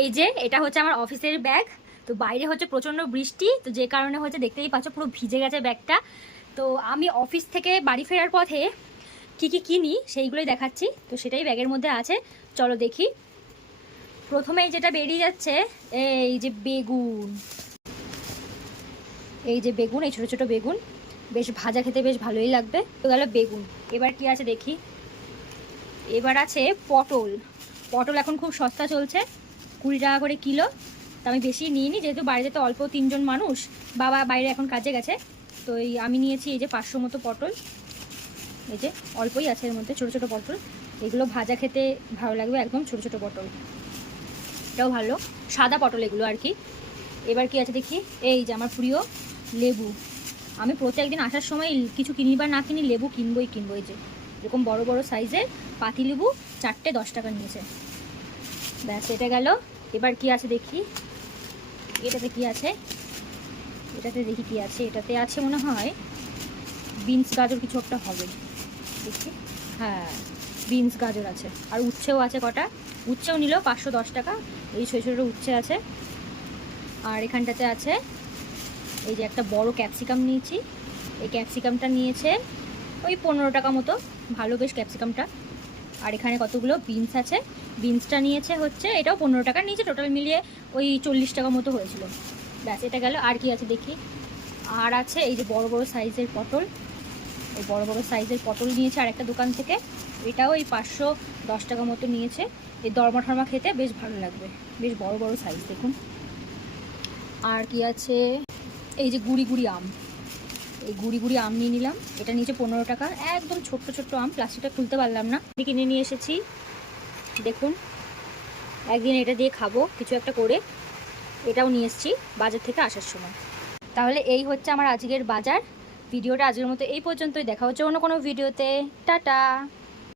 এই যে এটা হচ্ছে আমার অফিসের ব্যাগ। তো বাইরে হচ্ছে প্রচণ্ড বৃষ্টি, তো যে কারণে হচ্ছে দেখতেই পাচ্ছ পুরো ভিজে গেছে ব্যাগটা। তো আমি অফিস থেকে বাড়ি ফেরার পথে কি কি কিনি সেইগুলোই দেখাচ্ছি, তো সেটাই ব্যাগের মধ্যে আছে। চলো দেখি। প্রথমেই যেটা বেরিয়ে যাচ্ছে, এই যে বেগুন, এই যে বেগুন, এই ছোটো ছোটো বেগুন, বেশ ভাজা খেতে বেশ ভালোই লাগবে। তো গেল বেগুন। এবার কি আছে দেখি। এবার আছে পটল। পটল এখন খুব সস্তা চলছে, 20 টাকা করে কিলো। তো আমি বেশি নিইনি, যেহেতু বাড়িতে তো অল্প 3 জন মানুষ, বাবা বাইরে এখন কাজে গেছে। তো এই আমি নিয়েছি এই যে 500 মতো পটল। এই যে অল্পই আছে এর মধ্যে, ছোটো ছোটো পটল। এগুলো ভাজা খেতে ভালো লাগবে, একদম ছোটো ছোটো পটল। এটাও ভালো, সাদা পটল এগুলো আর কি। এবার কি আছে দেখি। এই যে আমার প্রিয় লেবু। আমি প্রত্যেকদিন আসার সময় কিছু কিনি বা না কিনি, লেবু কিনবই কিনবো। এই যে এরকম বড় বড় সাইজের পাতি লেবু, 4টে 10 টাকা নিয়েছে। ব্যাস, এটা গেল। এবার কি আছে দেখি। এটাতে কি আছে, এটাতে দেখি কি আছে। এটাতে আছে মনে হয় বিনস গাজর কিছু একটা হবে, দেখি। হ্যাঁ, বিনস গাজর আছে। আর উচ্ছেও আছে কটা, উচ্ছেও নিল 510 টাকা। এই ছোটো ছোটো উচ্ছে আছে। আর এখানটাতে আছে এই যে একটা বড় ক্যাপসিকাম নিয়েছি। এই ক্যাপসিকামটা নিয়েছে ওই 15 টাকা মতো, ভালো বেশ ক্যাপসিকামটা। আর এখানে কতগুলো বিনস আছে। বিনসটা নিয়েছে হচ্ছে, এটাও 15 টাকা নিয়েছে, টোটাল মিলিয়ে ওই 40 টাকা মতো হয়েছিল। ব্যাস, এটা গেল। আর কি আছে দেখি। আর আছে এই যে বড় বড় সাইজের পটল। এই বড় বড় সাইজের পটল নিয়েছে আর একটা দোকান থেকে। এটাও এই 510 টাকা মতো নিয়েছে। এই দরমা ঠরমা খেতে বেশ ভালো লাগবে, বেশ বড় বড় সাইজ দেখুন। আর কি আছে, এই যে গুড়ি গুড়ি আম। এই গুড়ি গুড়ি আম নিয়ে নিলাম, এটা নিচে 15 টাকা, একদম ছোট্ট ছোট্ট আম, প্লাস্টিকটা খুলতে পারলাম না। কিনে নিয়ে এসেছি দেখুন, একদিন এটা দিয়ে খাবো কিছু একটা করে। এটাও নিয়ে এসেছি বাজার থেকে আসার সময়। তাহলে এই হচ্ছে আমার আজকের বাজার। ভিডিওটা আজকের মতো এই পর্যন্তই, দেখা হচ্ছে অন্য কোনো ভিডিওতে। টাটা।